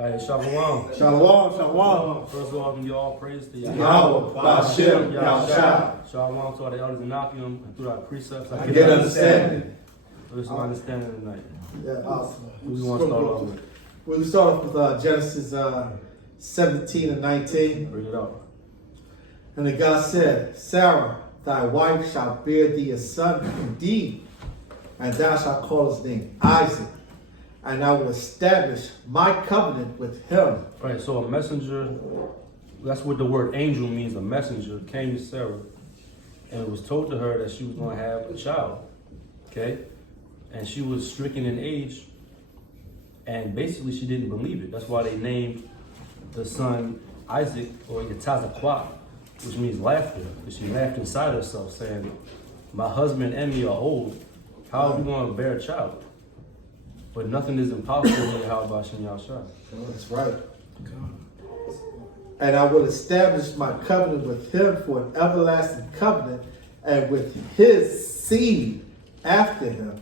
All right, Shalom. Shalom, shalom. First of all, give all praise to Yahweh, Ba'ashem, Yahushua. Shalom to all the elders in Akim and through our precepts. I get understanding. What is my understanding tonight? Yeah, awesome. Who we want to start off with? We'll start off with Genesis 17 and 19. Bring it up. And then God said, Sarah, thy wife shall bear thee a son indeed, and thou shalt call his name Isaac. And I will establish my covenant with him. Right, so a messenger, that's what the word angel means, a messenger, came to Sarah, and it was told to her that she was going to have a child, okay? And she was stricken in age, and basically she didn't believe it. That's why they named the son Isaac, or Yetazakwa, which means laughter, because she laughed inside herself, saying, my husband and me are old, how are we going to bear a child? But nothing is impossible in Yahweh Shem Yahshua. That's right. And I will establish my covenant with him for an everlasting covenant, and with his seed after him.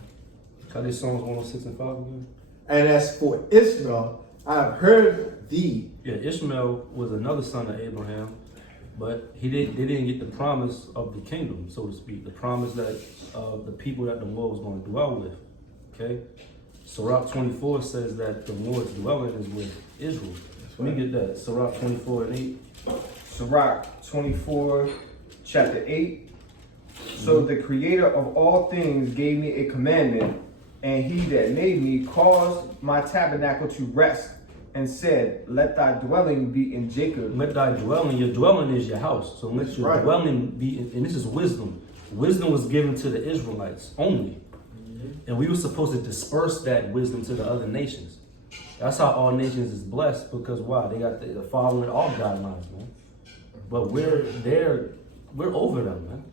How did Psalms 106 and 5 again? And as for Ishmael, I have heard thee. Yeah, Ishmael was another son of Abraham, but they didn't get the promise of the kingdom, so to speak, the promise that the people that the Lord was going to dwell with. Okay? Sirach 24 says that the Lord's dwelling is with Israel. Let me get that. Sirach 24 and 8. Sirach 24, chapter 8. So the creator of all things gave me a commandment, and he that made me caused my tabernacle to rest, and said, let thy dwelling be in Jacob. Let thy dwelling, your dwelling is your house. So let your dwelling be, and this is wisdom. Wisdom was given to the Israelites only. And we were supposed to disperse that wisdom to the other nations. That's how all nations is blessed, because why? They got the following all guidelines, man. But we're over them, man.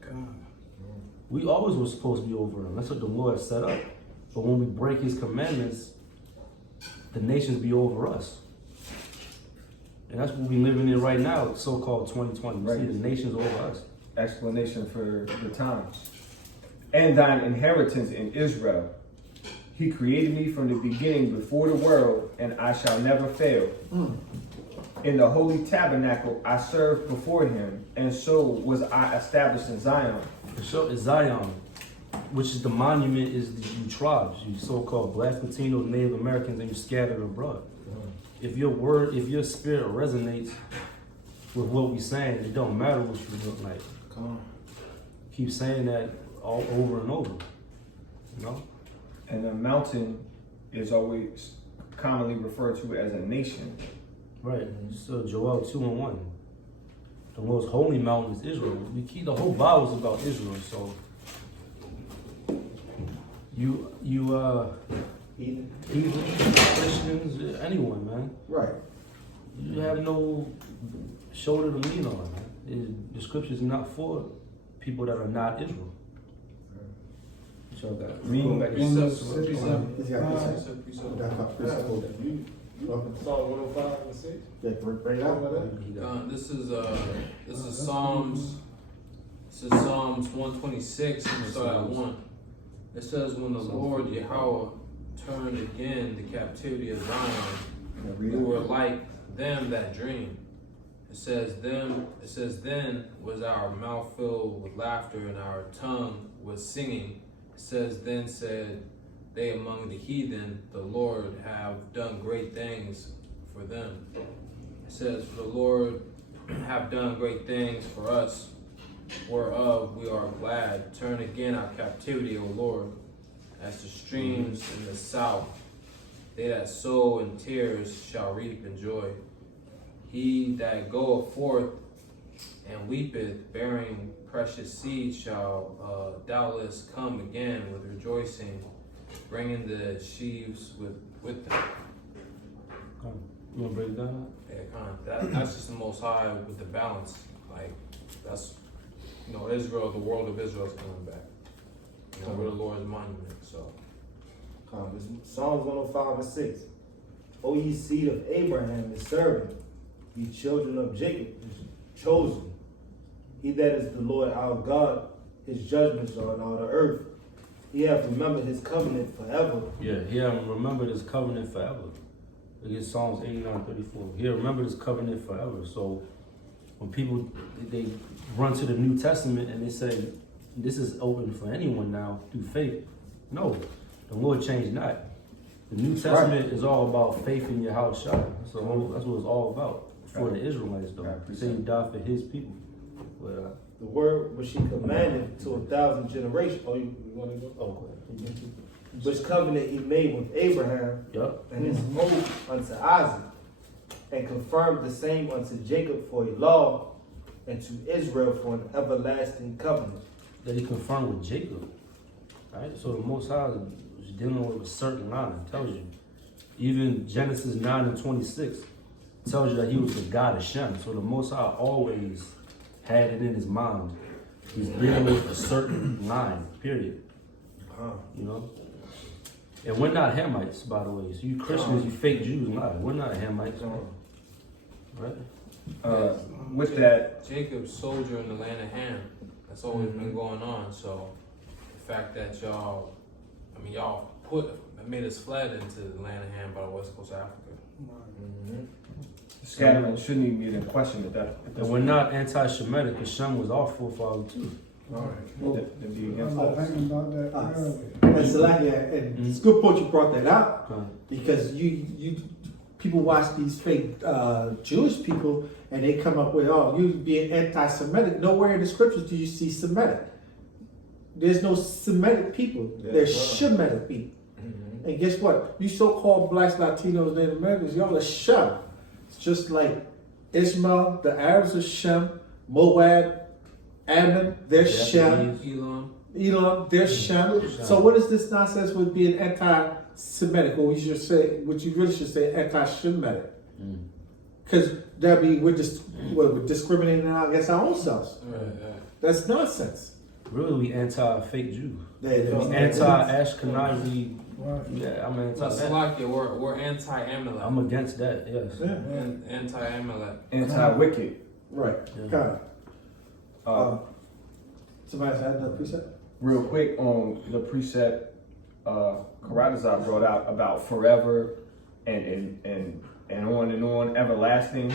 We always were supposed to be over them. That's what the Lord set up. But when we break his commandments, the nations be over us. And that's what we're living in right now, so-called 2020. We see the nations over us. Explanation for the times. And thine inheritance in Israel. He created me from the beginning before the world, and I shall never fail. In the holy tabernacle I served before him, and so was I established in Zion. So is Zion, which is the monument, is you tribes, you so-called Black, Latinos, Native Americans, and you scattered abroad. If your word, if your spirit resonates with what we're saying, it don't matter what you look like. Keep saying that all over and over, you know? And the mountain is always commonly referred to as a nation. Right, so Joel 2 and 1. The most holy mountain is Israel. We keep the whole Bible is about Israel, so you heathen, Christians, anyone, man. Right. You have no shoulder to lean on, man. The scriptures are not for people that are not Israel. So that Reading Psalm 105 and 6. Yeah, bring it out. This is Psalms 126. And start at 1. It says, when the Lord Yahweh turned again the captivity of Zion, we were like them that dream. It says then was our mouth filled with laughter and our tongue was singing. It says then said they among the heathen, the Lord have done great things for them. It says, for the Lord have done great things for us, whereof we are glad. Turn again our captivity, O Lord, as the streams in the south. They that sow in tears shall reap in joy. He that goeth forth and weepeth, bearing precious seed, shall doubtless come again with rejoicing, bringing the sheaves with them. You want to break it down? Yeah, that's just the Most High with the balance. Like, that's, Israel, the world of Israel is coming back. We're the Lord's monument, so. Psalms 105 and 6. O ye seed of Abraham, his servant, ye children of Jacob, his chosen. He that is the Lord our God, his judgments are in all the earth. He hath remembered his covenant forever. Yeah, he hath remembered his covenant forever. Against Psalms 89:34. Here, remember this covenant forever. So when people they run to the New Testament and they say this is open for anyone now through faith, no, the Lord changed not. The New Testament is all about faith in your house shot. So that's what it's all about for the Israelites, though. He said He died for His people. But, The word which he commanded to 1,000 generations. Oh, you want to go? oh, go ahead. Which covenant he made with Abraham Yup. and his oath unto Isaac, and confirmed the same unto Jacob for a law, and to Israel for an everlasting covenant. That He confirmed with Jacob. Right? So the Most High is dealing with a certain line. It tells you. Even Genesis 9:26 tells you that He was the God of Shem. So the Most High always had it in His mind. He's dealing with a certain line, period. You know? And we're not Hamites, by the way. So you Christians, you fake Jews, we're not Hamites. Right? With that, Jacob's soldier in the land of Ham. That's always been going on. So the fact that y'all made us fled into the land of Ham by the west coast of Africa. scattering shouldn't even be in question at that. And we're not anti-Shemitic, because Shem was our forefather too. To be I against was us. thinking about that earlier. And Salakia, and it's a good point you brought that up, Okay. because you people watch these fake Jewish people and they come up with, oh, you being anti-Semitic. Nowhere in the scriptures do you see Semitic. There's no Semitic people. There's Shemitic people. And guess what? You so-called blacks, Latinos, Native Americans, y'all are Shem. It's just like Ishmael, the Arabs are Shem, Moab, Ammon, they're Shem. Elam. They're Shem. So what is this nonsense with being anti-Semitic, or we should say, what you really should say, anti-Shemitic? Because we're discriminating against our own selves. Right. That's nonsense. Really, we anti-fake Jew. They- Anti-Ashkenazi. Right. Yeah, I'm anti that. Salakia, we're anti-Amalek. I'm against that, yes. Yeah. Anti-Amalek. Anti-wicked. Right. Yeah. Kind Uh, of. Somebody had another precept? real quick on the precept Karadazar brought out about forever and on, everlasting.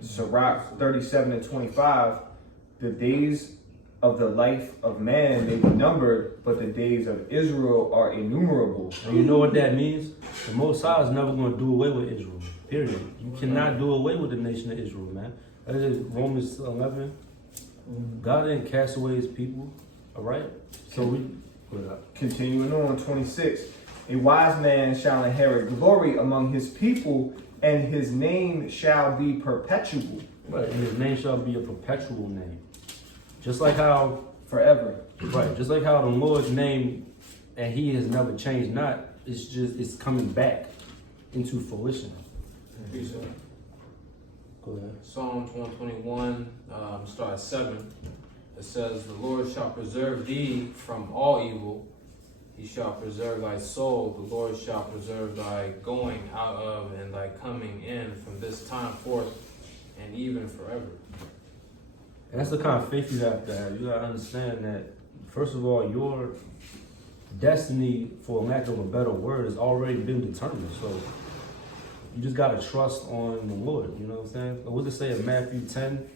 Sirach 37:25, the days of the life of man may be numbered, but the days of Israel are innumerable. And you know what that means? The Most High is never going to do away with Israel. Period. You cannot do away with the nation of Israel, man. That is Romans 11. God didn't cast away His people. All right. So we Continuing on, 26. A wise man shall inherit glory among his people, and his name shall be perpetual. right. And His name shall be a perpetual name. Just like how Forever. Right, just like how the Lord's name, and He has never changed, not it's coming back into fruition. Go ahead. Psalms 121, start at 7. It says, "The Lord shall preserve thee from all evil. He shall preserve thy soul. The Lord shall preserve thy going out of and thy coming in from this time forth and even forever." And that's the kind of faith you have to have. You gotta understand that, first of all, your destiny, for lack of a better word, has already been determined. So you just gotta trust on the Lord. You know what I'm saying? What does it say in Matthew 10?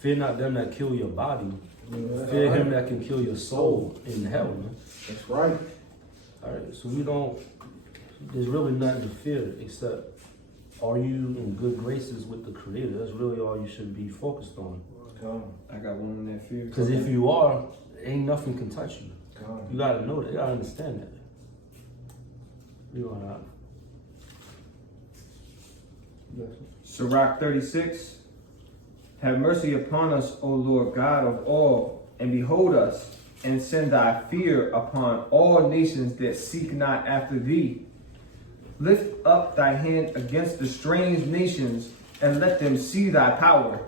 Fear not them that kill your body. Fear Him that can kill your soul in hell, man. That's right. All right, so there's really nothing to fear except, are you in good graces with the Creator? That's really all you should be focused on. I got one in that fear. Because if you are, ain't nothing can touch you. You gotta know that. You gotta understand that. You are not. Sirach 36. Have mercy upon us, O Lord God of all, and behold us, and send thy fear upon all nations that seek not after thee. Lift up thy hand against the strange nations, and let them see thy power.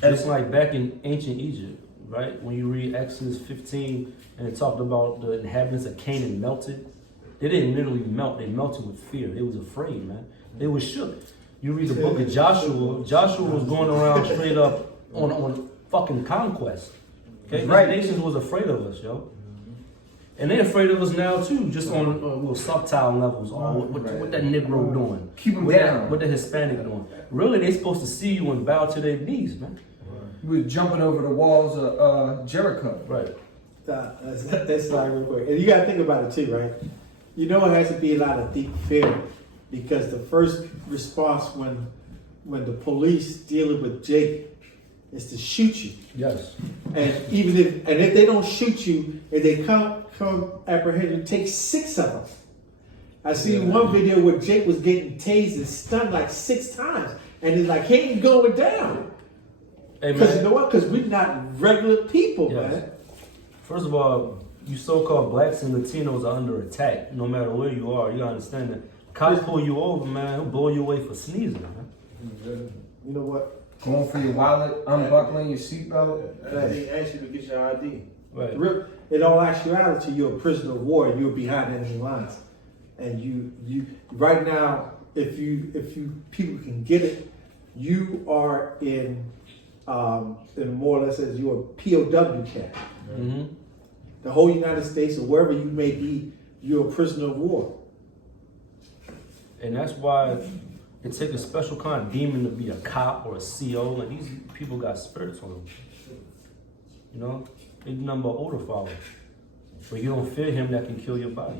Just like back in ancient Egypt, right? When you read Exodus 15 and it talked about the inhabitants of Canaan melted, they didn't literally melt, they melted with fear. They was afraid, man. They was shook. You read the book of Joshua, Joshua was going around straight up on fucking conquest. Okay? These nations was afraid of us, yo. And they're afraid of us now too, just on little subtile levels. Oh, what that Negro doing? Keep 'em what down. what the Hispanic doing? Really, they supposed to see you and bow to their knees, man. We were jumping over the walls of Jericho. Right. That's like real quick. And you gotta think about it too, right? You know it has to be a lot of deep fear because the first response when the police dealing with Jacob is to shoot you. Yes. And if they don't shoot you, if they come apprehend you, it takes 6 of them. I seen one video where Jake was getting tased and stunned like 6 times, and he's like, he ain't going down. Hey, Because you man. know what? Because we're not regular people, Yes. man. First of all, you so-called blacks and Latinos are under attack. No matter where you are, you gotta understand that. Cops pull you over, man. He'll blow you away for sneezing, man. You know what? Going for your wallet, unbuckling your seatbelt. They ask you to get your ID. Right. In all actuality, you're a prisoner of war. You're behind enemy lines, and you right now, if you people can get it, you are in more or less as you're a POW camp. Mm-hmm. The whole United States or wherever you may be, you're a prisoner of war. And that's why it takes a special kind of demon to be a cop or a CO. Like these people got spirits on them. You know, they do nothing but order follow. But you don't fear him that can kill your body.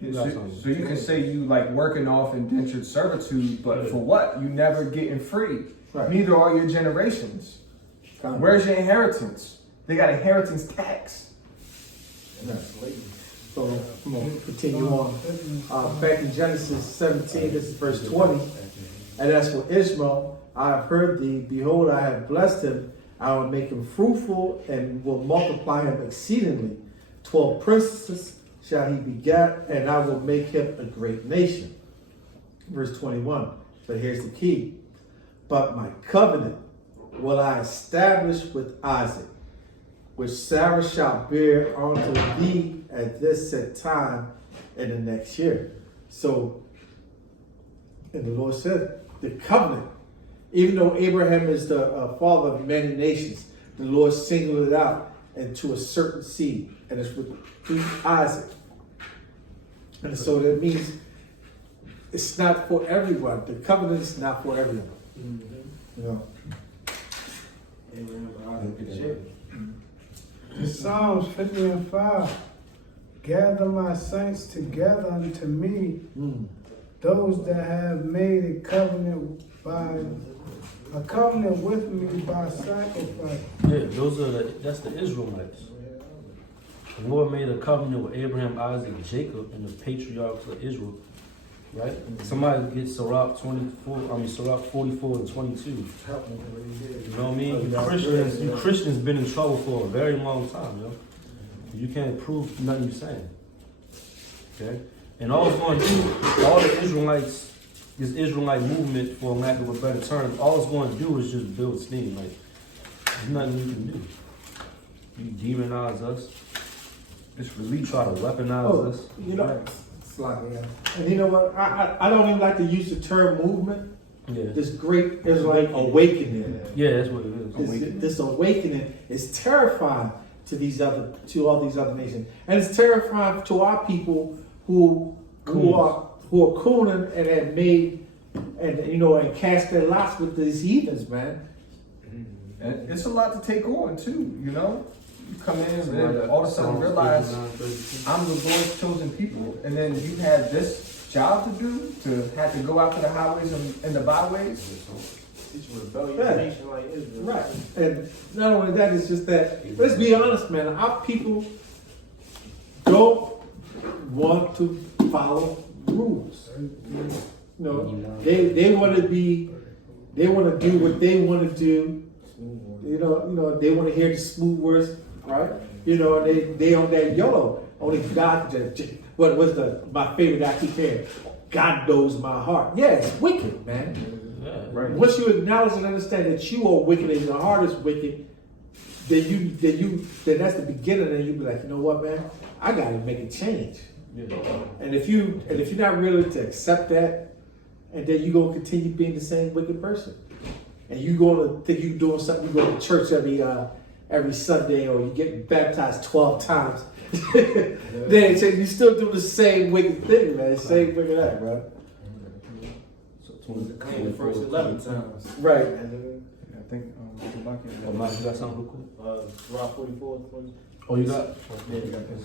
You got something. So you can say you like working off indentured servitude, but for what? You never getting free. Right. Neither are your generations. Where's your inheritance? They got inheritance tax. So I'm gonna continue on. Back in Genesis 17, this is verse 20. And as for Ishmael, I have heard thee. Behold, I have blessed him. I will make him fruitful and will multiply him exceedingly. 12 princes shall he beget, and I will make him a great nation. Verse 21. But here's the key. But my covenant will I establish with Isaac, which Sarah shall bear unto thee at this set time in the next year. So, and the Lord said, the covenant, even though Abraham is the father of many nations, the Lord singled it out into a certain seed, and it's through Isaac. And so that means it's not for everyone. The covenant is not for everyone. You know. In Psalms 50:5, gather my saints together unto me, those that have made a covenant with me by sacrifice. Yeah, that's the Israelites. The Lord made a covenant with Abraham, Isaac, Jacob, and the patriarchs of Israel. Right? Somebody gets Sirach 44 and 22. You know what I mean? You Christians been in trouble for a very long time, yo. You can't prove nothing you're saying. Okay? And all it's going to do, all the Israelites, this Israelite movement, for lack of a better term, all it's going to do is just build steam. Like, there's nothing you can do. You demonize us. Just really try to weaponize us. You know, and you know what? I don't even like to use the term movement. Yeah. This great Israelite awakening. Yeah, that's what it is. This awakening is terrifying to all these other nations, and it's terrifying to our people who are cooning and have made and cast their lots with these heathens, man. And it's a lot to take on too, you know. You come in and all of a sudden realize I'm the Lord's chosen people, and then you have this job to do, to have to go out to the highways and the byways. It's a rebellious nation like Israel. Right. And not only that, it's just that, let's be honest, man, our people don't want to follow rules. You know, they want to do what they want to do. You know, they want to hear the smooth words, right? You know, they on that YOLO. Only God, what was my favorite I keep hearing? God knows my heart. Yeah, it's wicked, man. Yeah. Right. Once you acknowledge and understand that you are wicked and your heart is wicked, then that's the beginning, and you be like, you know what, man, I gotta make a change. Yeah. And if you're not willing to accept that, and then you're gonna continue being the same wicked person. And you're gonna think you're doing something, you go to church every Sunday, or you get baptized 12 times. Then you still do the same wicked thing, man. Same wicked act, bro. So Came the first 11 times. Right. I think Oh, Mike, you got something real quick? Rock 44, 20. Oh, you got?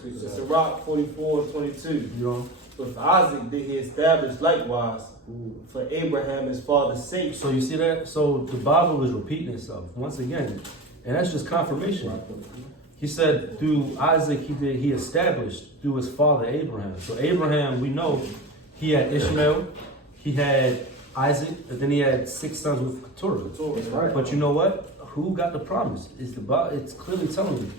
It's Rock 44, 22. You on? With Isaac did he establish likewise for Abraham his father's sake. So you see that? So the Bible is repeating itself once again, and that's just confirmation. He said through Isaac he established through his father Abraham. So Abraham, we know he had Ishmael, he had Isaac, and then he had 6 sons with Keturah. Right. But you know what? Who got the promise? It's clearly telling you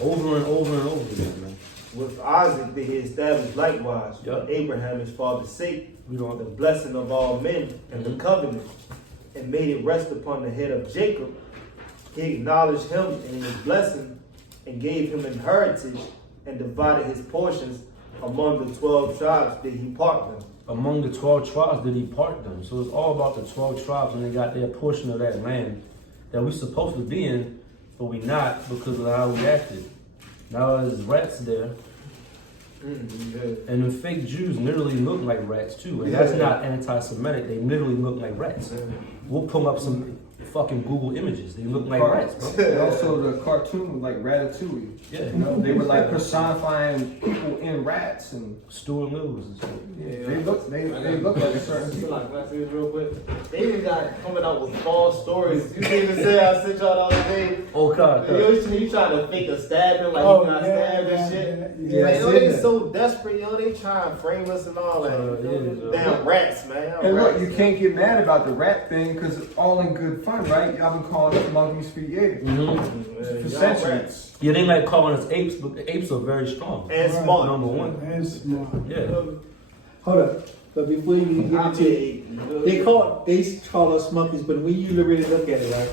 over and over and over again, man. With Isaac did he establish likewise Yep. for Abraham his father's sake, We don't. the blessing of all men and the covenant, and made it rest upon the head of Jacob. He acknowledged him in his blessing and gave him inheritance and divided his portions among the 12 tribes did he part them. Among the 12 tribes did he part them. So it's all about the 12 tribes, and they got their portion of that land that we're supposed to be in, but we not because of how we acted. Now there's rats there, and the fake Jews literally look like rats too, and that's not anti-Semitic. They literally look like rats. We'll pull up some fucking Google images. They look like rats, bro. And also the cartoon was like Ratatouille. Yeah, You know, they were like personifying people in rats, and Stuart Mills and shit. they look like a certain Feel people. like, can I say this real quick? They even got coming out with false stories. You see the say I sent y'all the other day? Oh God, You trying to fake a stabbing like Oh, you got stabbed and shit. Yeah, Like, I yo, seen they that. so desperate, yo. They trying to frame us and all that. yeah. Damn rats, man. Y'all And look, rats. you can't get mad about the rat thing because it's all in good fun, right? Y'all been calling us monkeys for years, Man, for y'all centuries. rats. Yeah, they like calling us apes, but the apes are very strong. And Right. smart. Number one. And smart. Yeah. Hold up. But before you get I into it, mean, they call us monkeys, but when you really look at it, right?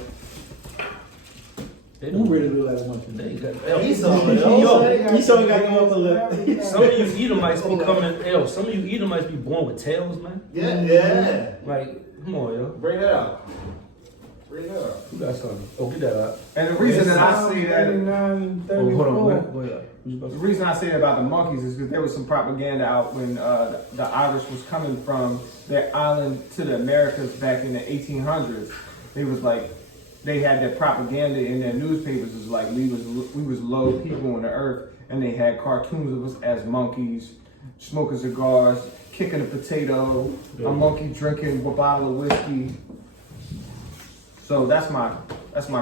They Who don't really look like a monkey? They got Esau, Yo, Esau got no upper lip. some of you Edomites be coming. Yo, some of you Edomites be born with tails, man. yeah. Like, come on, yo. Bring that out. Bring that out. Who got something? Oh, get that out. And the reason that I say that, 39, Oh, hold on, 34. wait. What you about the to- reason I say that about the monkeys is because there was some propaganda out when the Irish was coming from their island to the Americas back in the 1800s. They was like, they had their propaganda in their newspapers. It was like we was low people on the earth, and they had cartoons of us as monkeys, smoking cigars, kicking a potato, a monkey drinking a bottle of whiskey. So that's my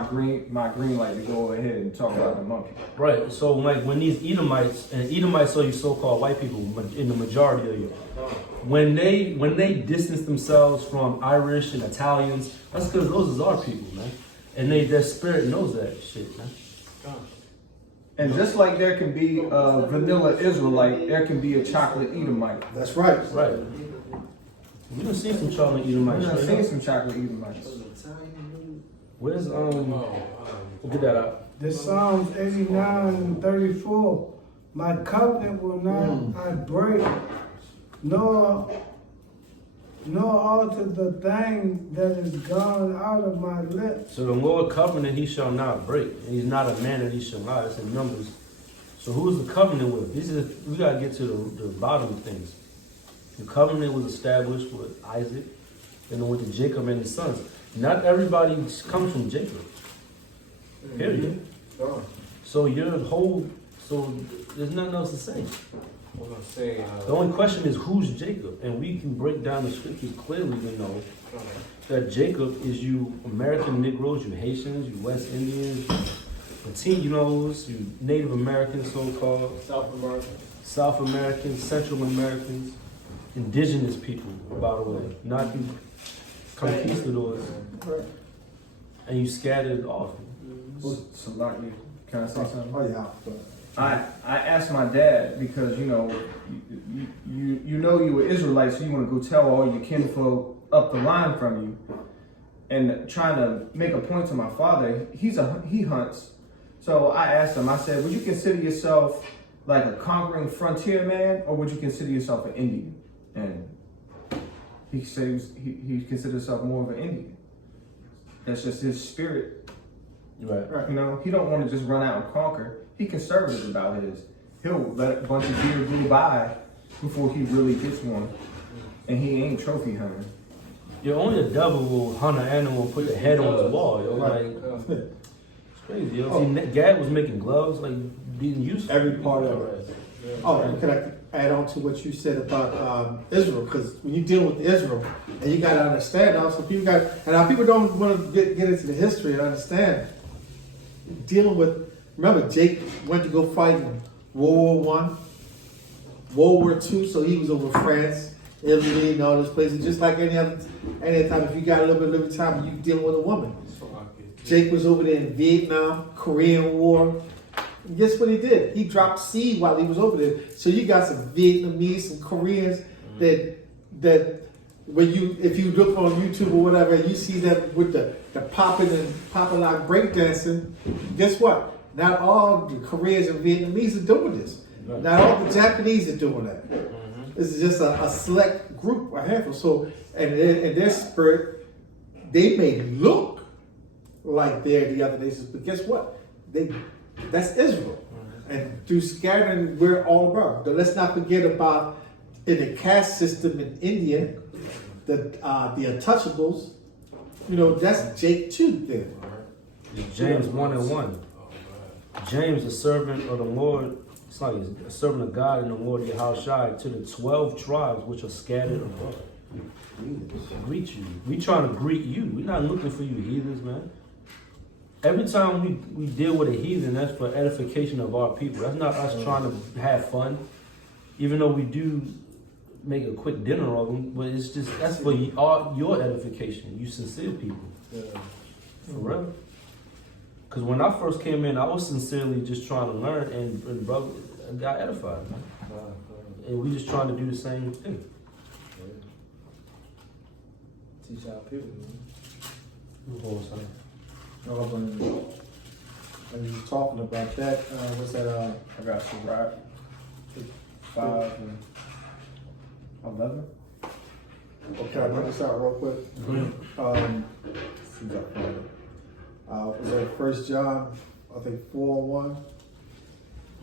green light to go ahead and talk about the monkey. Right. So, like, when these Edomites and Edomites are you so-called white people in the majority of you, when they distance themselves from Irish and Italians, that's because those is our people, man. And their spirit knows that shit, man. And just like there can be a vanilla Israelite, there can be a chocolate Edomite. That's right. Right. We done seen some chocolate Edomites. I've straight seen up. some chocolate Edomites. Where's we'll get that out. The Psalms 89 and 34. My covenant will not I break, nor alter the thing that is gone out of my lips. So the Lord covenant he shall not break. And he's not a man that he shall lie. It's in Numbers. So who's the covenant with? We gotta get to the bottom of things. The covenant was established with Isaac and then with the Jacob and his sons. Not everybody comes from Jacob. Period. So there's nothing else to say. I was gonna say, The only question is who's Jacob? And we can break down the scriptures clearly to know that Jacob is you American Negroes, you Haitians, you West Indians, Latinos, you Native Americans so-called, South Americans, Central Americans, indigenous people, by the way, not you conquistadors, and you scattered off. Salaki, can I say something? Oh yeah. I asked my dad because you know you were Israelite, so you want to go tell all your kinfolk up the line from you, and trying to make a point to my father. He hunts, so I asked him. I said, "Would you consider yourself like a conquering frontier man, or would you consider yourself an Indian?" And he said he considered himself more of an Indian. That's just his spirit. Right. You know, he don't want to just run out and conquer. He conservative about his. He'll let a bunch of deer go by before he really gets one, and he ain't trophy hunting. Yo, only the devil will hunt an animal and put the head on his wall. Yo, Right. like it's crazy. Yo, see, Gad was making gloves, like being useful. Every part of it. Oh, and can I add on to what you said about Israel? Because when you deal with Israel, and you got to understand also, and now people don't want to get into the history and understand. Dealing with, remember, Jake went to go fight in World War I, World War II, so he was over France, Italy, and all those places. Just like any other time, if you got a little bit of living time, you dealing with a woman. Jake was over there in Vietnam, Korean War. And guess what he did? He dropped seed while he was over there. So you got some Vietnamese, some Koreans that when if you look on YouTube or whatever, you see them with the popping like breakdancing. Guess what? Not all the Koreans and Vietnamese are doing this. Right. Not all the Japanese are doing that. This is just a select group, a handful. So, and in their spirit, they may look like they're the other nations, but guess what? That's Israel. And through scattering, we're all about. But let's not forget about in the caste system in India, the untouchables. You know, that's Jake too. Then James 1:1. James, a servant of the Lord, it's like a servant of God and the Lord Yahushua, to the 12 tribes which are scattered abroad. Greet you. We trying to greet you. We're not looking for you heathens, man. Every time we deal with a heathen, that's for edification of our people. That's not us trying to have fun. Even though we do make a quick dinner of them, but it's just, that's for your edification, you sincere people. For real. Because when I first came in, I was sincerely just trying to learn, and brother, I got edified, man. And we just trying to do the same thing. Teach our people, man. and you was talking about that. What's that? I got some right. 5 and 11. Okay, I bring this out real quick. Was that 1 John, I think 4:1?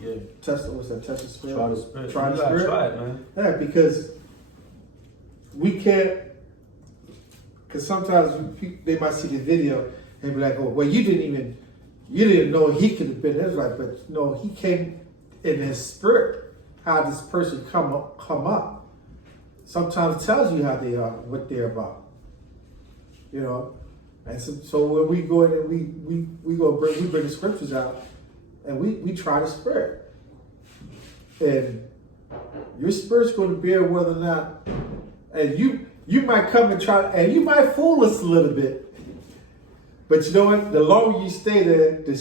Yeah. What's that? Test the spirit. Try the spirit. Try You the gotta spirit. try it, man. Yeah, because we can't. Because sometimes they might see the video and be like, "Oh, well, you didn't know he could have been Israelite," but no, he came in his spirit. How this person come up, sometimes tells you how they are, what they're about. You know, and so when we go in and we bring the scriptures out, and we try the spirit, and your spirit's going to bear whether or not, and you might come and try, and you might fool us a little bit, but you know what? The longer you stay there, the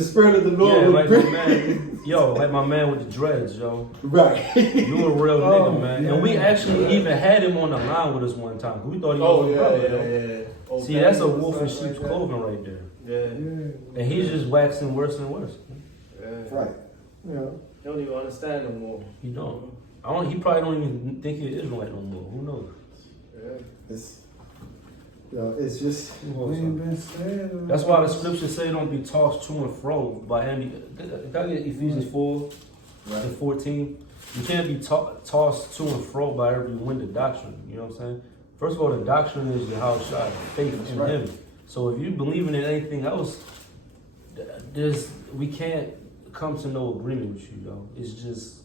spirit of the Lord Yeah, will like bring. my man, like my man with the dreads, yo. Right. You a real nigga, man. yeah. And we actually even had him on the line with us one time. We thought he was a brother, yo. See, that's a wolf in sheep's clothing right there. Yeah. And he's just waxing worse and worse. Right. You know. They don't even understand no more. He don't. He probably don't even think he's Israelite no more. Who knows? It's just. We ain't been saying. That's why the scriptures say don't be tossed to and fro by any. Can I get Ephesians 4 and 14? You can't be tossed to and fro by every wind of doctrine. You know what I'm saying? First of all, the doctrine is Yahushua, faith in Him. So if you believing in anything else, we can't come to no agreement with you, though. It's just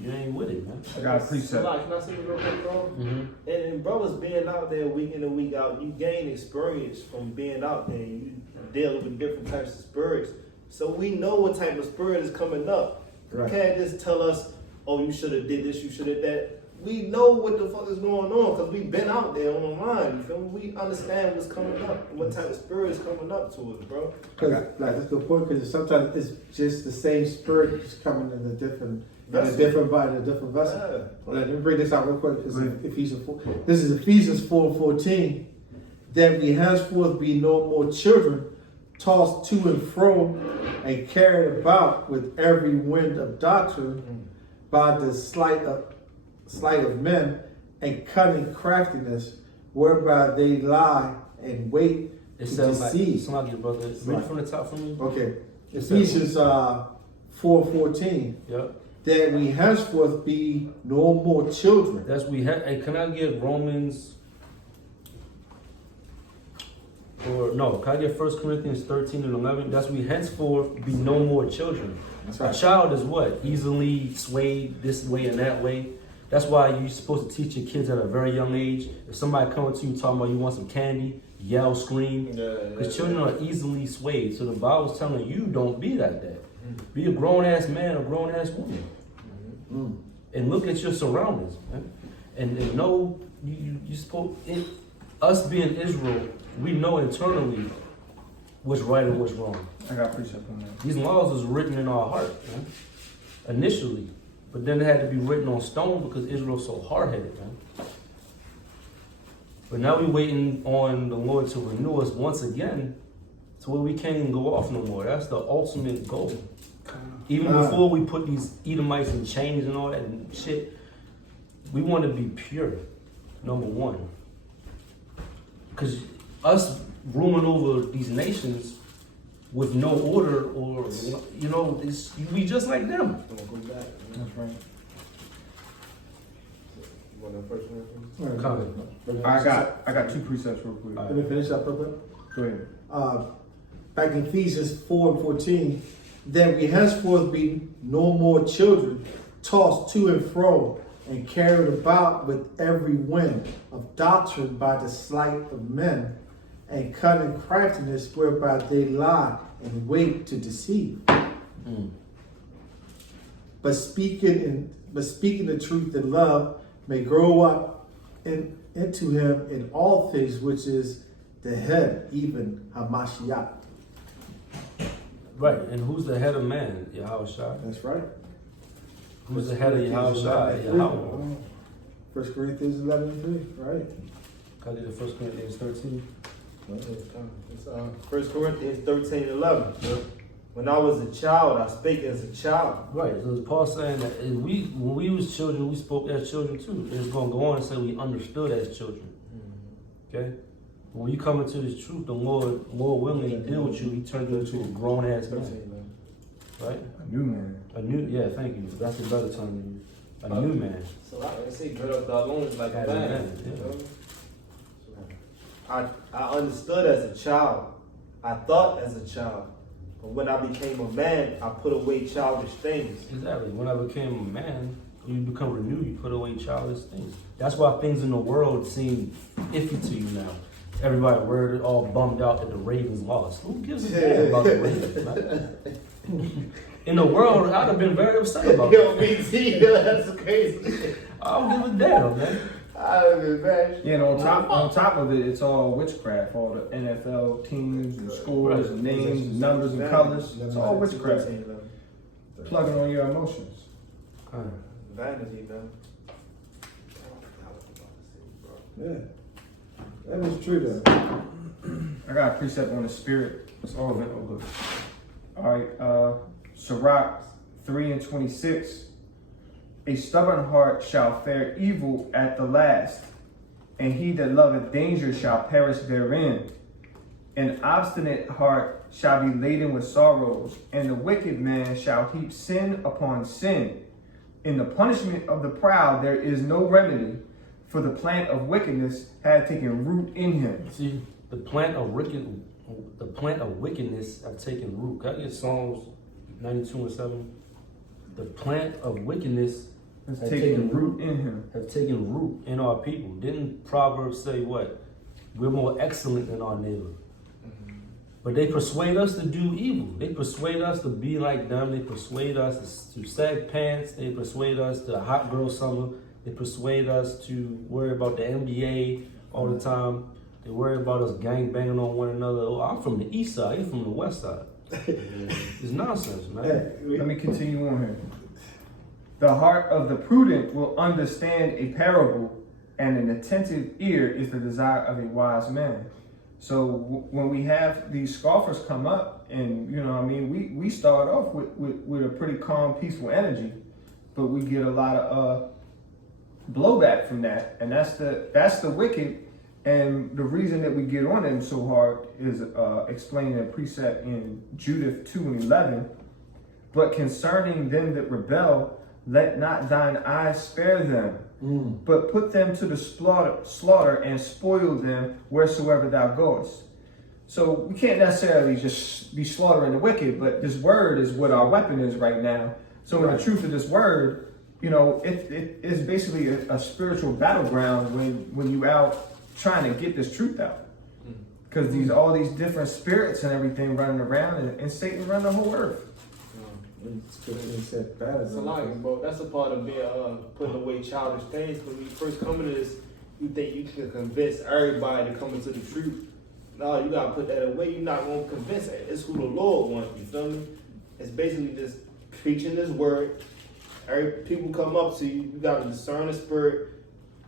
you ain't with it, man. I got a precept. Can I say it real quick, bro? Mm-hmm. And brothers being out there week in and week out, you gain experience from being out there. You deal with different types of spirits. So we know what type of spirit is coming up. Right. You can't just tell us, oh, you should have did this, you should have that. We know what the fuck is going on because we've been out there on the line. You feel me? We understand what's coming up and what type of spirit is coming up to us, bro. Because that's a good point. Because sometimes it's just the same spirit just coming in a different body, a different vessel. Yeah. Let me bring this out real quick. This is Ephesians 4. This is Ephesians 4:14. That we henceforth be no more children, tossed to and fro, and carried about with every wind of doctrine, by the sleight of men and cunning craftiness, whereby they lie and wait It To says like, deceive. somebody, brother, read Right. from the top for me. Okay. Ephesians 4:14. Yep. That we henceforth be no more children. That's we had. Hey, can I get Romans? Or no, can I get 1 Corinthians 13 and 11? That's we henceforth be no more children. That's A right. child is what? Easily swayed this way and that way. That's why you're supposed to teach your kids at a very young age. If somebody comes to you talking about you want some candy, yell, scream. Because children are easily swayed. So the Bible's telling you don't be like that. Be a grown ass man or grown ass woman. And look at your surroundings, man. And know you supposed us being Israel, we know internally what's right and what's wrong. I got precept on that. These laws was written in our heart, man, initially. But then it had to be written on stone because Israel's so hard-headed, man. But now we're waiting on the Lord to renew us once again to where we can't even go off no more. That's the ultimate goal. Even before we put these Edomites in chains and all that and shit, we want to be pure, number one. Because us ruling over these nations with no order or, we just like them. That's right. Comment. I got two precepts real quick. Let me finish up real quick. Go ahead. Back in Ephesians 4:14, that we henceforth be no more children, tossed to and fro, and carried about with every wind of doctrine by the sleight of men, and cunning craftiness whereby they lie and wait to deceive. But speaking the truth in love may grow up into him in all things, which is the head, even Hamashiach. Right, and who's the head of man? Yahushua. That's right. Who's the head of Yahushua? Yahweh. 1 Corinthians 11:3, right? Can I get the 1 Corinthians 13? It's 1 Corinthians 13:11. When I was a child, I spake as a child. Right, so Paul saying that when we was children, we spoke as children too. It's going to go on and say we understood as children. Okay? But when you come into this truth, the Lord, more willingly deal with you, he turns you into a grown-ass man. Right? A new man. Thank you. That's a better term to use. A new man. So I say gird up thy loins like a As a man. man, yeah. I understood as a child. I thought as a child. But when I became a man, I put away childish things. Exactly. When I became a man, you become renewed, you put away childish things. That's why things in the world seem iffy to you now. Everybody worried, all bummed out that the Ravens lost. Who gives a damn about the Ravens, man? In the world, I'd have been very upset about Yo, it. BT, that's crazy. I don't give a damn, man. I don't give a damn. Yeah, and on top of it, it's all witchcraft. All the NFL teams and scores and names and numbers and colors. It's all witchcraft. Plugging on your emotions. Vanity, man. Yeah. That is true though. I got a precept on the spirit. It's all of it. All right, Sirach 3:26. A stubborn heart shall fare evil at the last, and he that loveth danger shall perish therein. An obstinate heart shall be laden with sorrows, and the wicked man shall heap sin upon sin. In the punishment of the proud there is no remedy, for the plant of wickedness had taken root in him. See, the plant of wickedness have taken root. Can I get Psalms 92:7? The plant of wickedness Has have taken root in him. Have taken root in our people. Didn't Proverbs say what? We're more excellent than our neighbor. But they persuade us to do evil. They persuade us to be like them. They persuade us to sag pants. They persuade us to hot girl summer. They persuade us to worry about the NBA all the time. They worry about us gang banging on one another. Oh, I'm from the east side. You're from the west side. It's nonsense, man. Let me continue on here. The heart of the prudent will understand a parable, and an attentive ear is the desire of a wise man. So when we have these scoffers come up, and we start off with a pretty calm, peaceful energy, but we get a lot of blowback from that, and that's the wicked And the reason that we get on them so hard is explained in a precept in Judith 2:11. But concerning them that rebel, let not thine eyes spare them, but put them to the slaughter and spoil them wheresoever thou goest. So we can't necessarily just be slaughtering the wicked, but this word is what our weapon is right now. So in the truth of this word, you know, it is basically a spiritual battleground when you out trying to get this truth out. Because all these different spirits and everything running around, and Satan run the whole earth. That's a lie, bro. That's a part of being putting away childish things. When you first come into this, you think you can convince everybody to come into the truth. No, you gotta put that away. You're not gonna convince it. It's who the Lord wants. You feel me? It's basically just preaching this word. People come up to you. You gotta discern the spirit,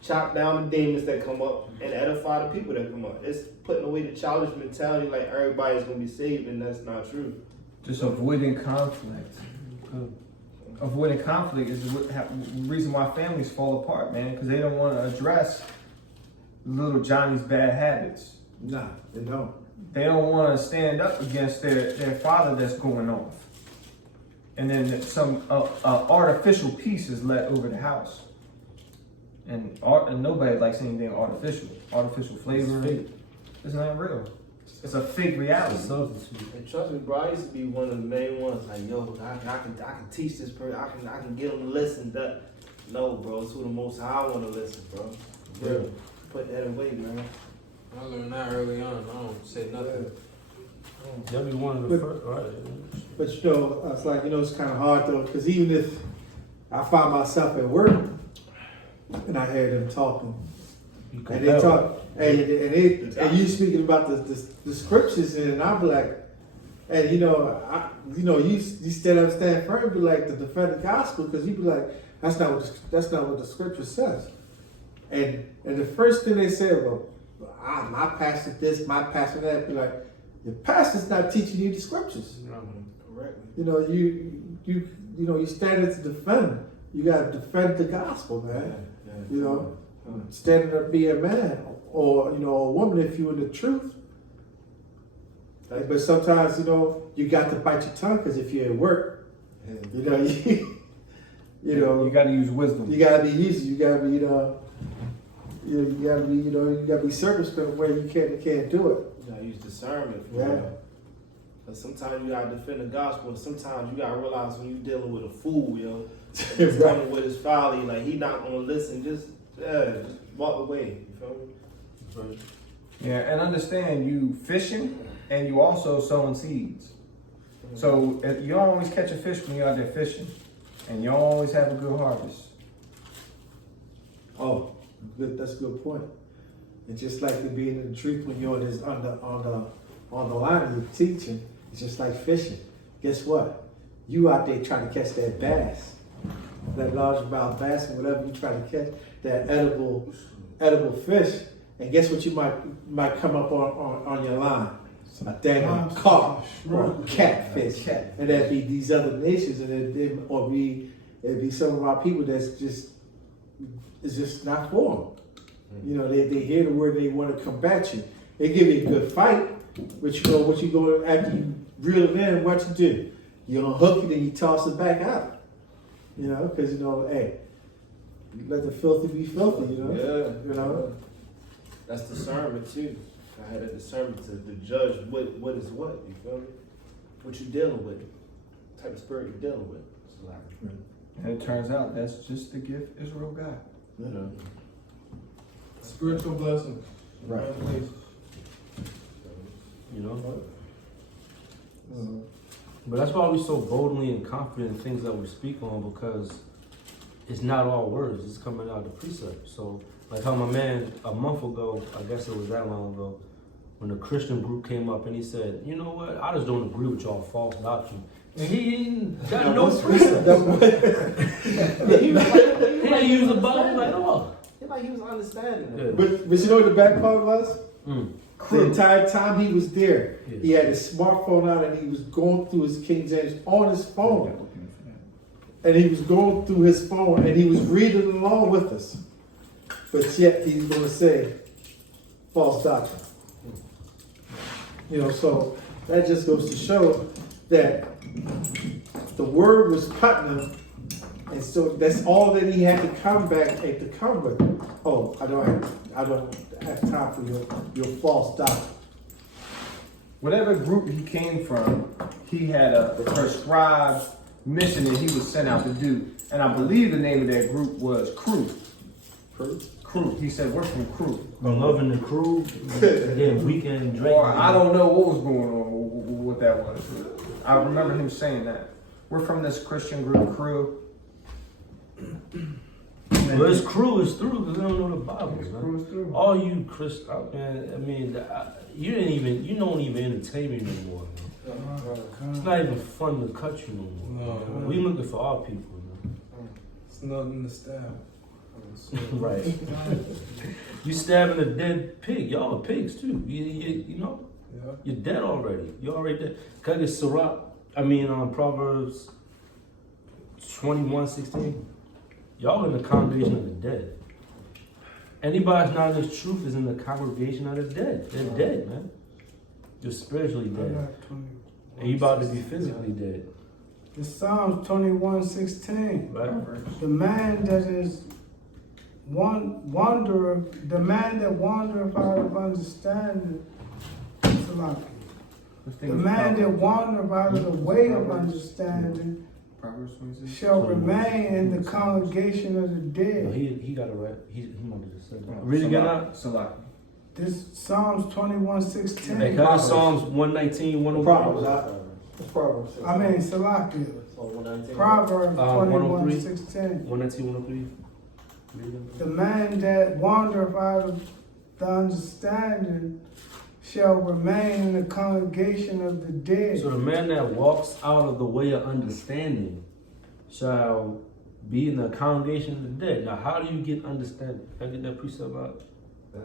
chop down the demons that come up, and edify the people that come up. It's putting away the childish mentality like everybody's gonna be saved, and that's not true. Just avoiding conflict. Avoiding conflict is the reason why families fall apart, man, because they don't want to address little Johnny's bad habits. Nah, they don't. They don't want to stand up against their father that's going off. And then some artificial peace is let over the house. And nobody likes anything artificial. Artificial flavor. It's not real. It's a fake reality. And trust me, bro, I used to be one of the main ones. Like, yo, I can teach this person. I can get them to listen. That no, bro, it's who the most I want to listen, bro. Yeah. Put that away, man. I learned that early on. I don't say nothing. That'll be one of the first, right? But you know, it's like, you know, it's kind of hard though, because even if I find myself at work and I hear them talking, and they talk, and you speaking about the scriptures, and I'm like, and you stand up, stand firm, be like to defend the gospel, because you be like, that's not what the scripture says, and the first thing they say, well, my pastor this, my pastor that, be like, your pastor's not teaching you the scriptures. Correctly. You know, you stand there to defend. You gotta defend the gospel, man. Yeah. You know, standing up, be a man, or a woman if you're in the truth. But sometimes, you got to bite your tongue, because if you're at work, you got to use wisdom. You gotta be easy. You gotta be, you gotta be circumspect where you can't do it. You gotta use discernment. Yeah. But sometimes you gotta defend the gospel, and sometimes you gotta realize when you're dealing with a fool, he's coming with his folly, like he not gonna listen. Just walk away. You feel me? Yeah, and understand you fishing and you also sowing seeds. So you don't always catch a fish when you're out there fishing, and you don't always have a good harvest. Oh, good. That's a good point. It's just like being in the truth when you're on the line and you're teaching. It's just like fishing. Guess what? You out there trying to catch that bass, that largemouth bass, and whatever you try to catch, that edible fish. And guess what? You might come up on your line, a dang carp or a catfish, and that'd be these other nations, and it'd be some of our people that's just not for them. They hear the word, they want to combat you. They give you a good fight, but what you go after you reel it in, what you do? You unhook it and you toss it back out. Because hey, you let the filthy be filthy. Yeah. That's discernment too. I had a discernment to judge what is what. You feel me? What you dealing with? What type of spirit you dealing with? And it turns out that's just the gift Israel got. Spiritual blessings. Right. But that's why we're so boldly and confident in things that we speak on, because it's not all words, it's coming out of the precept. So, like how my man a month ago, I guess it was that long ago, when a Christian group came up and he said, you know what, I just don't agree with y'all false doctrine. And he ain't got no precept. He ain't use a Bible at all. Like he was understanding. Yeah. But you know what the bad part was? The entire time he was there, he had his smartphone out and he was going through his King James on his phone. And he was going through his phone and he was reading along with us. But yet he's going to say, false doctrine. You know, so that just goes to show that the word was cutting him, and so that's all that he had to come back and to come with. Oh, I don't have time for your false doctrine. Whatever group he came from, he had a prescribed mission that he was sent out to do. And I believe the name of that group was Crew. Crew. He said, we're from Crew. I'm loving the crew. Yeah, Weekend Drake. Or I don't know what was going on, what that was. I remember him saying that. We're from this Christian group, Crew. Well, it's crew is through because they don't know the Bible, Crew man. is through. All you Christians, man. I mean, you don't even entertain me no more. Man. It's not even fun to cut you no more. No. We looking for our people, man. It's nothing to stab. Right. You stabbing a dead pig. Y'all are pigs too. You know, Yeah. you're dead already. You're already dead. Can I get Proverbs 21:16. Y'all in the congregation of the dead. Anybody that's not in this truth is in the congregation of the dead. They're dead, man. You're spiritually I dead. got 20. And you about to be physically dead. It's Psalms 21:16. Right? The man that is wanderer, the man that wandereth out of understanding, Salaki. The man that wandereth out of the way of understanding Proverbs 26. shall remain in the congregation of the No, dead. he got it right. He might have just said that. Read it again out. Salaki. This Psalms 21:16. Hey, cut Psalms 119, 103. Proverbs. It's Proverbs. I mean, Salaki. Oh, 119. Proverbs 103. 21:16. 119, 103. Read it The again. man that wandereth out of the understanding shall remain in the congregation of the dead. So the man that walks out of the way of understanding shall be in the congregation of the dead. Now, how do you get understanding? Can I get that precept out?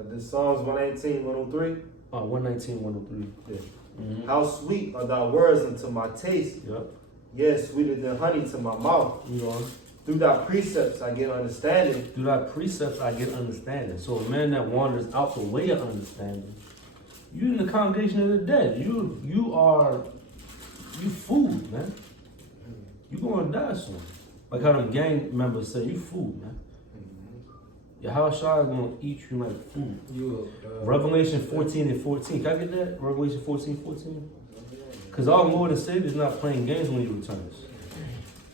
This Psalms 118, 103. 119, 103. Yeah. Mm-hmm. How sweet are thy words unto my taste, Yep. yes, sweeter than honey to my mouth. You know, Through thy precepts I get understanding. through thy precepts I get understanding. So a man that wanders out the way of understanding, you in the congregation of the dead. You food, man. You gonna die soon. Like how them gang members say, you food, man. Your house is gonna eat you like food. Revelation 14 and 14. Can I get that? Revelation 14, 14? Because our Lord and Savior is not playing games when he returns.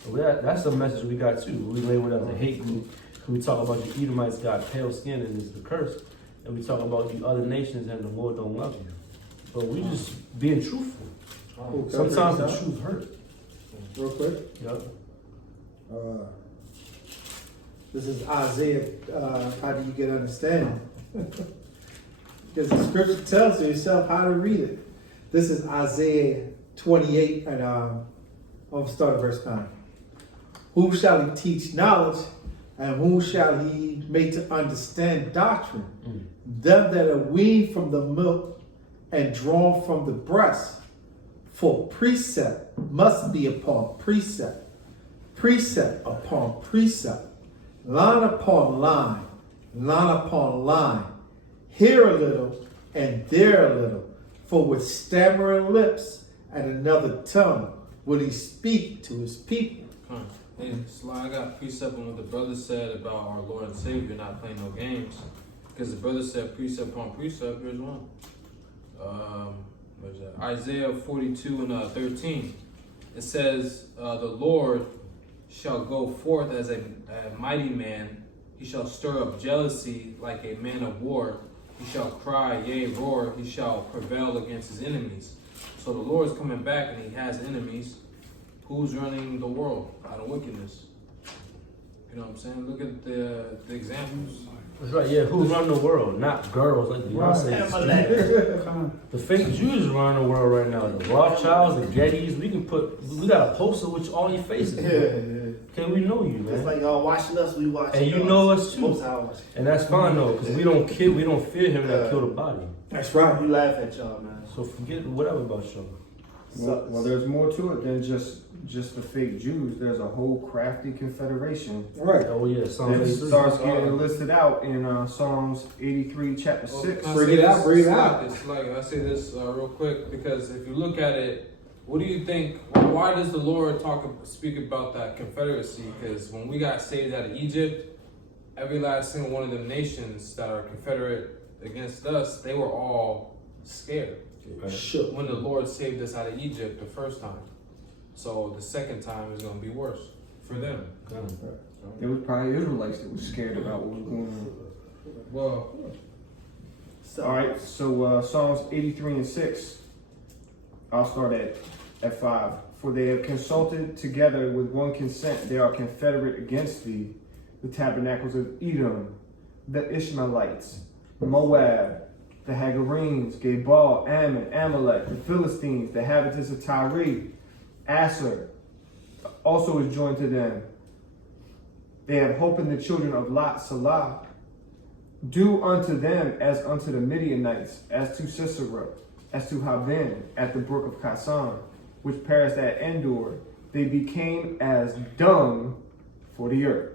So that's the message we got too. We label it as a hate group. We talk about the Edomites got pale skin and it's the curse. And we talk about the other nations and the Lord don't love you. But we just being truthful. Okay, Sometimes the okay. truth hurt. Real quick. Yep. This is Isaiah. How do you get understanding? Because the scripture tells you yourself how to read it. This is Isaiah 28, and I'll start at verse 9. Who shall he teach knowledge, and whom shall he make to understand doctrine? Them that are weaned from the milk and drawn from the breast. For precept must be upon precept, precept upon precept, line upon line, line upon line, here a little and there a little. For with stammering lips and another tongue will he speak to his people. Hey, Sly, I got precept on what the brother said about our Lord and Savior not playing no games. Because the brother said precept upon precept. Here's one. What is that? Isaiah 42 and 13. It says, the Lord shall go forth as a mighty man. He shall stir up jealousy like a man of war. He shall cry, yea, roar. He shall prevail against his enemies. So the Lord is coming back and he has enemies. Who's running the world out of wickedness? You know what I'm saying? Look at the examples. That's right, yeah. Who run the world? Not girls like Beyonce. The fake Jews run the world right now. The Rothschilds, the Gettys. We got a poster with all your faces. Okay, we know you, man. It's like y'all watching us, we watching And you y'all. know us too. Most hours. And that's fine though, because we don't fear him that killed a body. That's right. We laugh at y'all, man. So forget whatever about y'all. Well, there's more to it than just the fake Jews. There's a whole crafty confederation Right. Oh yeah, Psalm that 83. starts getting listed out in Psalms 83, chapter 6. Can I Bring say it out, this? bring it out. It's like I say this real quick because if you look at it, what do you think? Why does the Lord speak about that confederacy? Because when we got saved out of Egypt, every last single one of the nations that are confederate against us, they were all scared Shook. when the Lord saved us out of Egypt the first time. So the second time is going to be worse for them. There was probably Israelites that were scared about what was going on. Well, All right, so Psalms 83 and 6. I'll start at 5. For they have consulted together with one consent. They are confederate against thee. The tabernacles of Edom, the Ishmaelites, Moab, the Hagarenes, Gebal, Ammon, Amalek, the Philistines, the inhabitants of Tyre, Asher also is joined to them. They have hope in the children of Lot, Salah. Do unto them as unto the Midianites, as to Sisera, as to Haben at the brook of Kasan, which perished at Endor. They became as dung for the earth.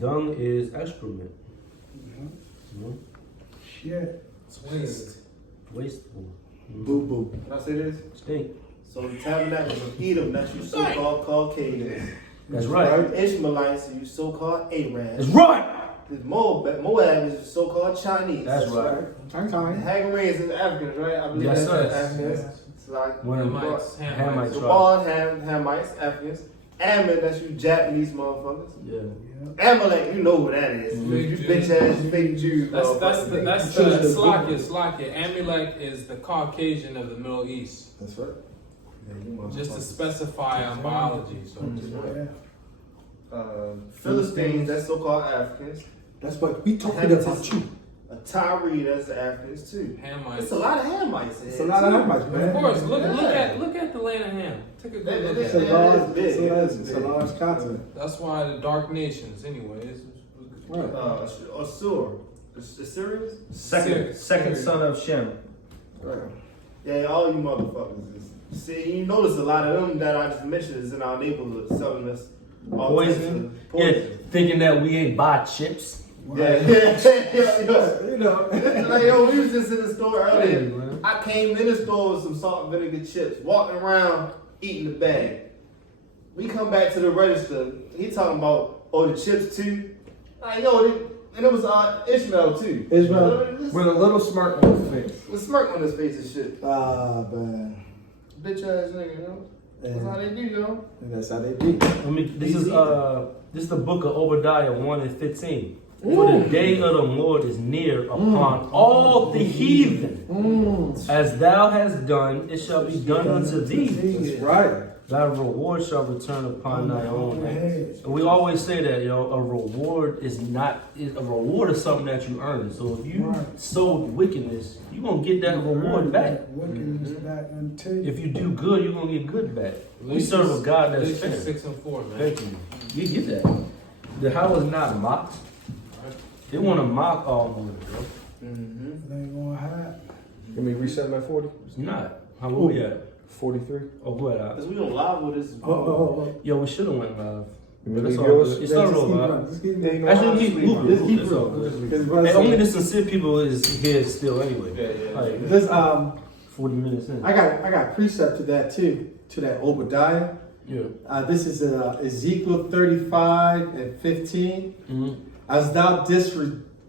Dung is excrement. Shit. it's waste. Wasteful. Boo boo. Can I say this? Stink. So the tabernacles of Edom, that's you so-called Caucasians. That's right. Ishmaelites, you so-called Arabs. That's right. The Moab is the so-called Chinese. That's right. I'm The telling you. Hagarenes is Africans, right? I believe Yes, that's sir. Africans. It's like One of Hamites, the Hamites. Hamites. the Right. bald Hamites, Africans. Ammon, that's you Japanese motherfuckers. Yeah. Amalek, you know who that is. Mhm. You bitch ass fake Jews. That's motherfuckers. the Slakia. Amalek is the Caucasian of the Middle East. That's right. Just to specify on biology. So Yeah. Philistines, that's so-called Africans. That's what we talking about you. A Tyre, that's the Africans too. Hamites. It's a lot of Hamites. It's a lot of Hamites, man. Of course, look Yeah. at the land of Ham. Take a good That- look that- It's at a it. large, big. it's a large continent. That's why the dark nations, anyways. Right. Assur. The Syrians? Second son of Shem. Right. Yeah, all you motherfuckers is. See, you notice a lot of them that I just mentioned is in our neighborhood selling us all types of Poison. Yeah. poison. Thinking that we ain't buy chips. Yeah. You know. Like, yo, we was just in the store Hey, earlier. man. I came in the store with some salt and vinegar chips, walking around eating the bag. We come back to the register. He talking about, oh, the chips too. Like, yo, and it was Ishmael too. Ishmael. With a little smirk on his face. With a smirk on his face and shit. Ah, man. Bitch ass nigga, you know. That's how they do, you know. And that's how they be. This is the book of Obadiah 1 and 15. For the day of the Lord is near upon all the heathen. As thou hast done, it shall be done unto thee. That's right. Thy reward shall return upon thy own head. head. And we always say that, a reward is a reward is something that you earn. So if you Right. sowed wickedness, you're gonna get that reward back. Wickedness back until you. If you do good, you're gonna get good back. We serve a God that's fair. Galatians 6 and 4, man. Thank you. You get that. The how is not mocked. They want to mock all women, bro. Mm-hmm. They ain't gonna hide. Let me reset my 40. It's not. How were we at? 43. Oh, go ahead. Because we on live with this. Yo, we should have went live. But Maybe that's all yours- good. It's not all live. Just keep Actually, keep moving. Just keep It's all rolling. good. And only the sincere people is here still anyway. Yeah. Like, This 40 minutes in. I got precept to that too, to that Obadiah. Yeah. This is Ezekiel 35 and 15. Mm-hmm. As thou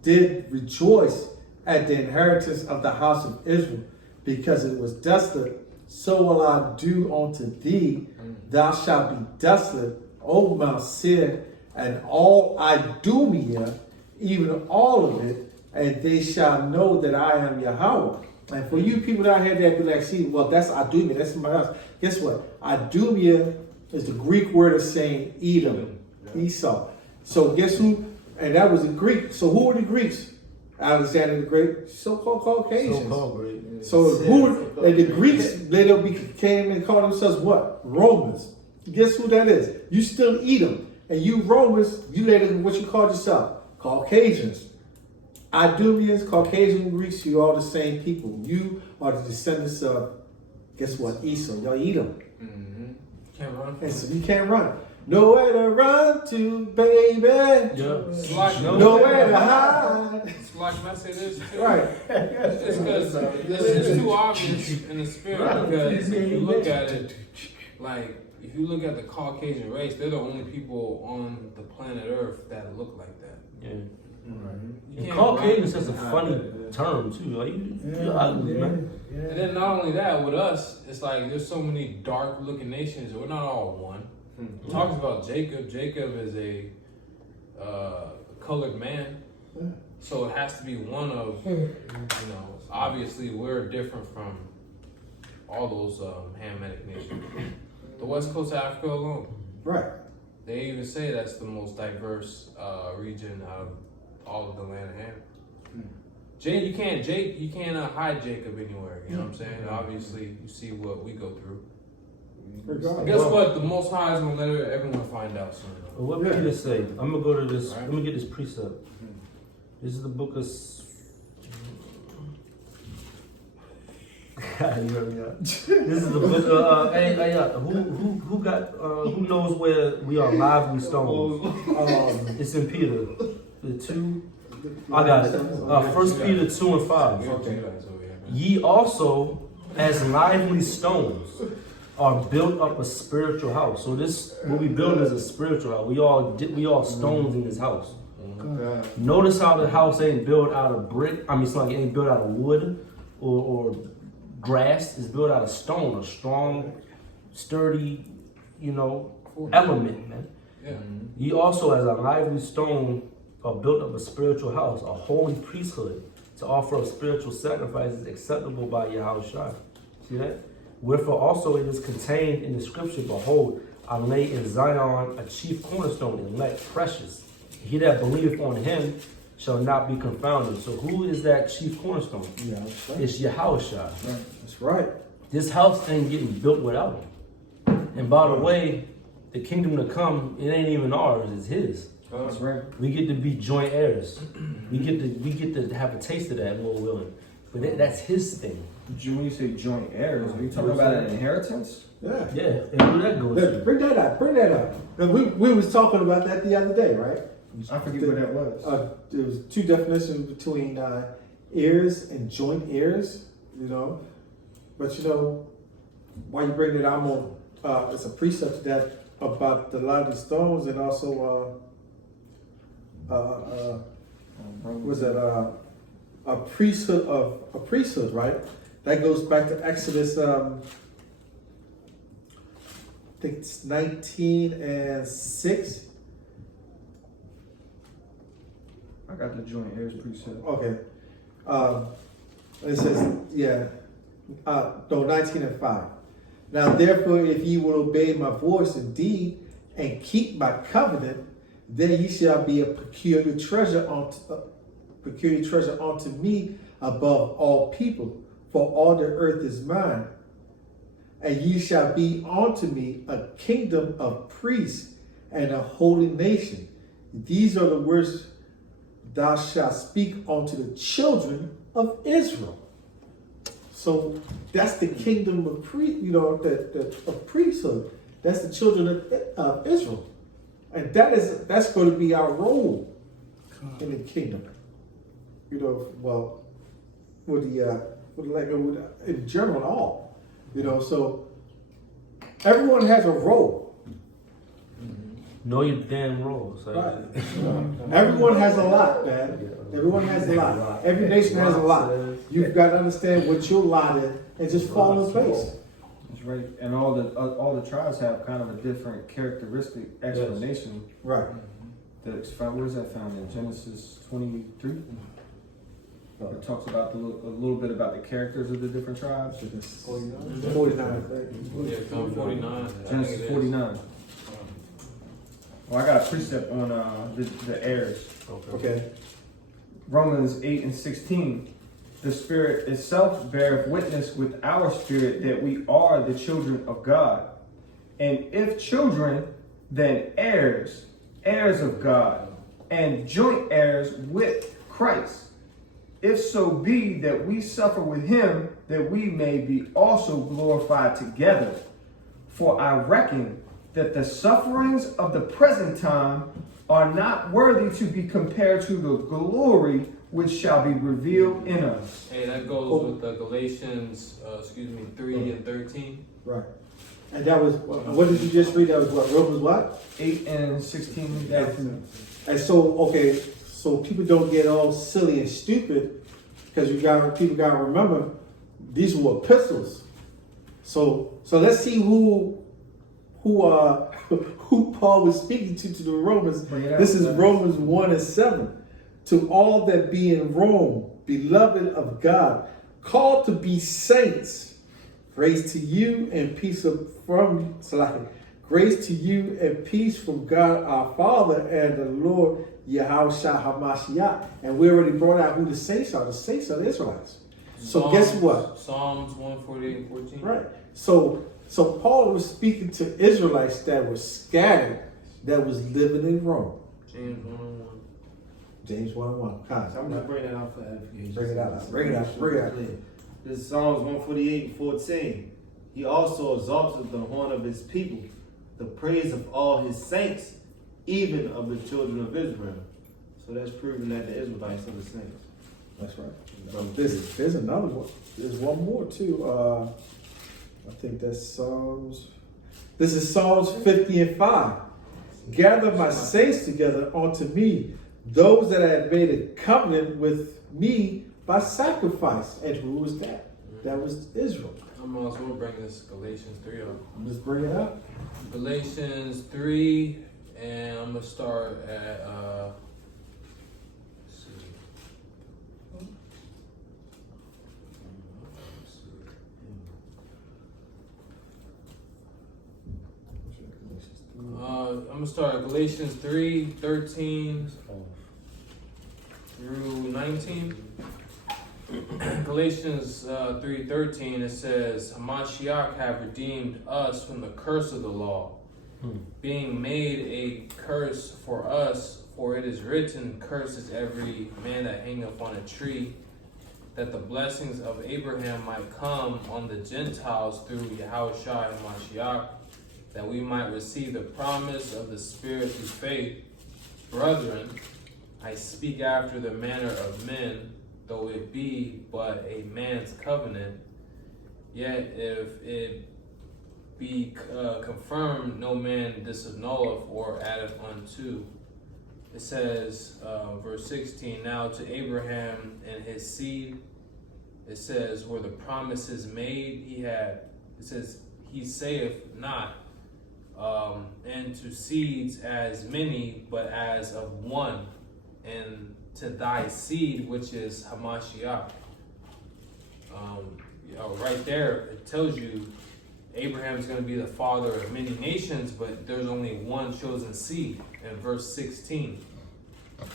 did rejoice at the inheritance of the house of Israel, because it was desolate, so will I do unto thee. Thou shalt be desolate, O Mount Seir, and all Idumea, even all of it, and they shall know that I am Yahweh. And for you people out here that be like, see, well, that's Idumea, that's somebody else. Guess what? Idumea is the Greek word of saying Edom, Esau. So guess who? And that was the Greek. So who were the Greeks? Alexander the Great, so-called Caucasians. So-called great. So who? And the Greeks later became and called themselves what? Romans. Guess who that is? You still Edom, and you Romans, you later what you called yourself? Caucasians. Idumeans, Caucasian Greeks, you all the same people. You are the descendants of guess what? Esau, y'all eat them. Mm-hmm. Can't run. And so you can't run. Nowhere to run to, baby. Yeah. It's like, Nowhere to hide. it's like, can I say this too? Right. It's because it's too obvious in the spirit, because if you look at it, like, if you look at the Caucasian race, they're the only people on the planet Earth that look like that. Yeah. You And can't Caucasian run. is just a funny term too. Like you're ugly, man. And then not only that, with us, it's like there's so many dark looking nations. We're not all one. It talks about Jacob. Jacob is a colored man, so it has to be one of, obviously we're different from all those Hamitic nations. The west coast of Africa alone, Right. they even say that's the most diverse region out of all of the land of Ham. You can't hide Jacob anywhere. You know what I'm saying? Obviously, you see what we go through. Guess what? The Most High is gonna let everyone find out soon. Well, what Peter say? I'm gonna go to this. Right. Let me get this precept. This is the book of. You heard me out. This is the book of. Who knows where we are lively stones? It's in Peter. The 2. I got it. 1 Peter 2 and 5. Ye also, as lively stones, are built up a spiritual house. So this, what we build is a spiritual house. We all stones in this house. Notice how the house ain't built out of brick. It's like it ain't built out of wood or grass. It's built out of stone, a strong, sturdy, element, man. Yeah. Ye also, as a lively stone, are built up a spiritual house, a holy priesthood, to offer up spiritual sacrifices acceptable by Yahushua. See that? Wherefore also it is contained in the scripture, behold, I lay in Zion a chief cornerstone, elect, precious. He that believeth on him shall not be confounded. So who is that chief cornerstone? Yeah, that's right. It's Yahushua. That's right. This house ain't getting built without him. And by the way, the kingdom to come, it ain't even ours, it's his. That's right. We get to be joint heirs. We get to have a taste of that, Lord willing. But that's his thing. When you say joint heirs, are you talking about an inheritance? Yeah. Yeah, and who that goes to? Bring that up. Bring that up. And we was talking about that the other day, right? I forget what that was. There was 2 definitions between heirs and joint heirs, But why you bring it, I'm on. It's a precept that about the lively stones, and also was that a priesthood, right? That goes back to Exodus. I think it's 19 and 6. I got the joint heirs precept. Okay. It says, 19 and 5. Now, therefore, if ye will obey my voice indeed and keep my covenant, then ye shall be a peculiar treasure unto me above all people, for all the earth is mine. And ye shall be unto me a kingdom of priests and a holy nation. These are the words thou shalt speak unto the children of Israel. So that's the kingdom of of priesthood. That's the children of Israel, and that's going to be our role in the kingdom. In general, all. So everyone has a role. Know your damn roles. Right. Everyone has a lot, man. Everyone has a lot. Every nation has a lot. You've got to understand what your lot is and just fall in place. That's right. And all the tribes have kind of a different characteristic explanation. Right. Where is that found in Genesis 23? It talks about a little bit about the characters of the different tribes. 49. Yeah, 49. Genesis 49. Well, I got a precept on the heirs. Okay. Romans 8 and 16. The Spirit itself beareth witness with our spirit that we are the children of God. And if children, then heirs, heirs of God, and joint heirs with Christ. if so be that we suffer with him, that we may be also glorified together. For I reckon that the sufferings of the present time are not worthy to be compared to the glory which shall be revealed in us. Hey, that goes with the Galatians, 3 and 13. Right. And that was, what did you just read? That was what? Romans what? 8 and 16. And so, okay, so people don't get all silly and stupid because people got to remember these were epistles. So let's see who Paul was speaking to the Romans. This is Romans 1 and 7. To all that be in Rome, beloved of God, called to be saints, grace to you and peace grace to you and peace from God our Father and the Lord Yahushua HaMashiach. And we already brought out who the saints are. The saints are the Israelites. So guess what? Psalms 148 and 14. Right. So Paul was speaking to Israelites that were scattered, that was living in Rome. James 1:1. James 1:1. I'm just bringing that out for edification. Bring it out. Bring it out. This is Psalms 148 and 14. He also exalted the horn of his people, the praise of all his saints, even of the children of Israel. So that's proving that the Israelites are the saints. That's right. There's another one. There's one more too. I think that's Psalms. This is Psalms 50 and 5. Gather my saints together unto me, those that have made a covenant with me by sacrifice. And who was that? That was Israel. I'm also going to bring this Galatians 3 up. Let's bring it up. Galatians 3, and I'm going to start at, let's see. I'm going to start at Galatians 3, 13 through 19. Galatians 3:13, it says, Hamashiach have redeemed us from the curse of the law, being made a curse for us, for it is written, cursed is every man that hangeth on a tree, that the blessings of Abraham might come on the Gentiles through Yahushua and Hamashiach, that we might receive the promise of the Spirit through faith. Brethren, I speak after the manner of men, though it be but a man's covenant, yet if it be confirmed, no man disannulleth or addeth unto. It says, verse 16, now to Abraham and his seed, it says, were the promises made, it says, he saith not, and to seeds as many, but as of one, and to thy seed, which is Hamashiach. Right there, it tells you Abraham is going to be the father of many nations, but there's only one chosen seed in verse 16.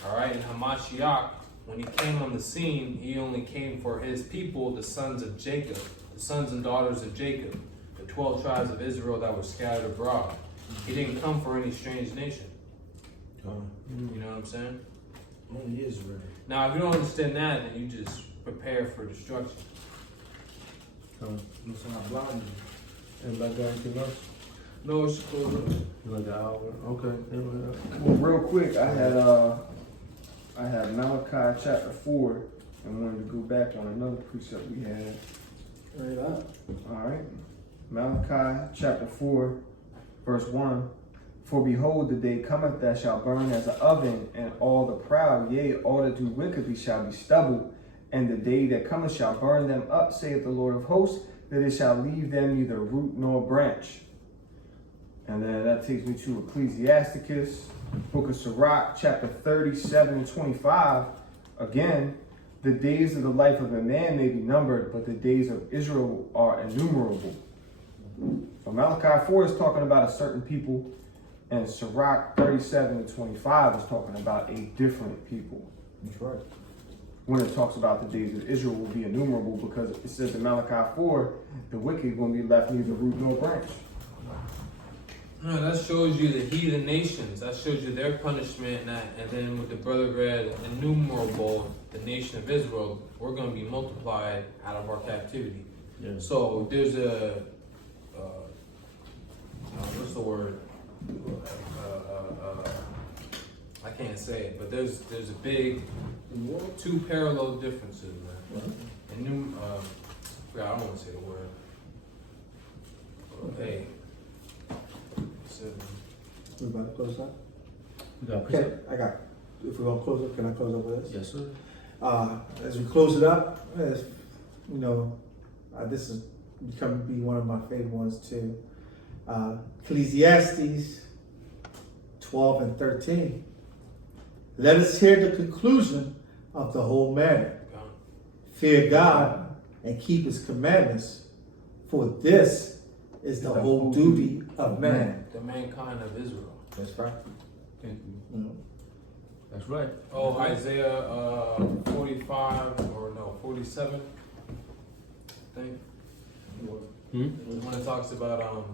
All right, and Hamashiach, when he came on the scene, he only came for his people, the sons of Jacob, the sons and daughters of Jacob, the 12 tribes of Israel that were scattered abroad. He didn't come for any strange nation. You know what I'm saying? Only Israel. Now, if you don't understand that, then you just prepare for destruction. Listen, I'm blind. Anybody got anything else? No, it's cool. You like the hour? Okay. Well, real quick, I had Malachi chapter 4 and wanted to go back on another precept we had. Bring it up. All right. Malachi chapter 4, verse 1. For behold, the day cometh that shall burn as an oven, and all the proud, yea, all that do wickedly shall be stubble. And the day that cometh shall burn them up, saith the Lord of hosts, that it shall leave them neither root nor branch. And then that takes me to Ecclesiasticus, book of Sirach, chapter 37 and 25. Again, the days of the life of a man may be numbered, but the days of Israel are innumerable. So Malachi 4 is talking about a certain people, and Sirach 37 and 25 is talking about a different people. That's right. When it talks about the days of Israel will be innumerable, because it says in Malachi 4, the wicked will be left neither root nor branch. No, that shows you the heathen nations. That shows you their punishment. And then with the brother read innumerable, the nation of Israel, we're going to be multiplied out of our captivity. Yeah. So there's a, what's the word? I can't say it, but there's a big, two parallel differences, man. And new, I don't want to say the word. Hey. We about to close up? We got Okay, I got, if we're gonna close up, can I close up with this? Yes, sir. As we close it up, as, you know, this is becoming to be one of my favorite ones too. Ecclesiastes 12 and 13. Let us hear the conclusion of the whole matter. Fear God and keep his commandments, for this is the whole duty of man. The mankind of Israel. That's right. Thank you. You know? That's right. Oh, Isaiah 47, I think. When it talks about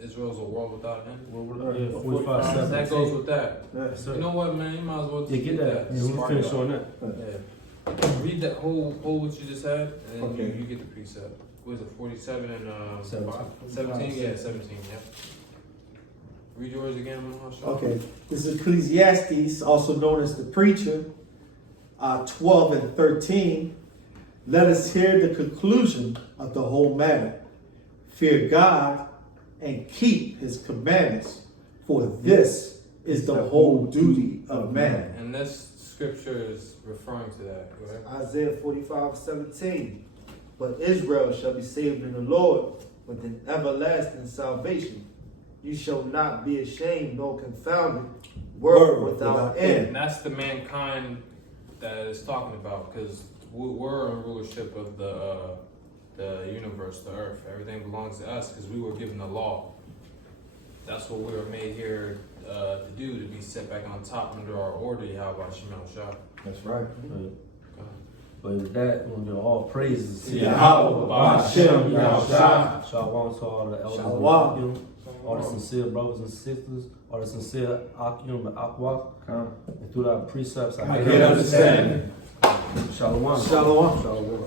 Israel's a world without end. Yeah, 45, That goes with that. Yes, You know what, man? You might as well just Yeah, get that. Yeah, we'll finish on that. Yeah. Read that whole what you just had, and then Okay. you get the precept. What is it, 47 and 17. 17? Yeah, 17, yeah. Read yours again, Maharshala. Okay, this is Ecclesiastes, also known as the Preacher, 12 and 13. Let us hear the conclusion of the whole matter. Fear God and keep his commandments, for this is the whole duty of man. And this scripture is referring to that, correct? Isaiah 45:17. But Israel shall be saved in the Lord with an everlasting salvation. You shall not be ashamed nor confounded. Word without end. And that's the mankind that it's talking about, because we're in rulership of the universe, the earth. Everything belongs to us because we were given the law. That's what we were made here to do, to be set back on top under our order. How about Shemel Shah? That's right. But with that, we'll give all praises to Yahweh, Ba'ashem, Yahweh. Shalom to all the elders, Shalom. and all the sincere brothers and sisters, all the sincere Akim and Akwa, Come. and through our precepts, I get understanding. Shalom. Shalom. Shalom.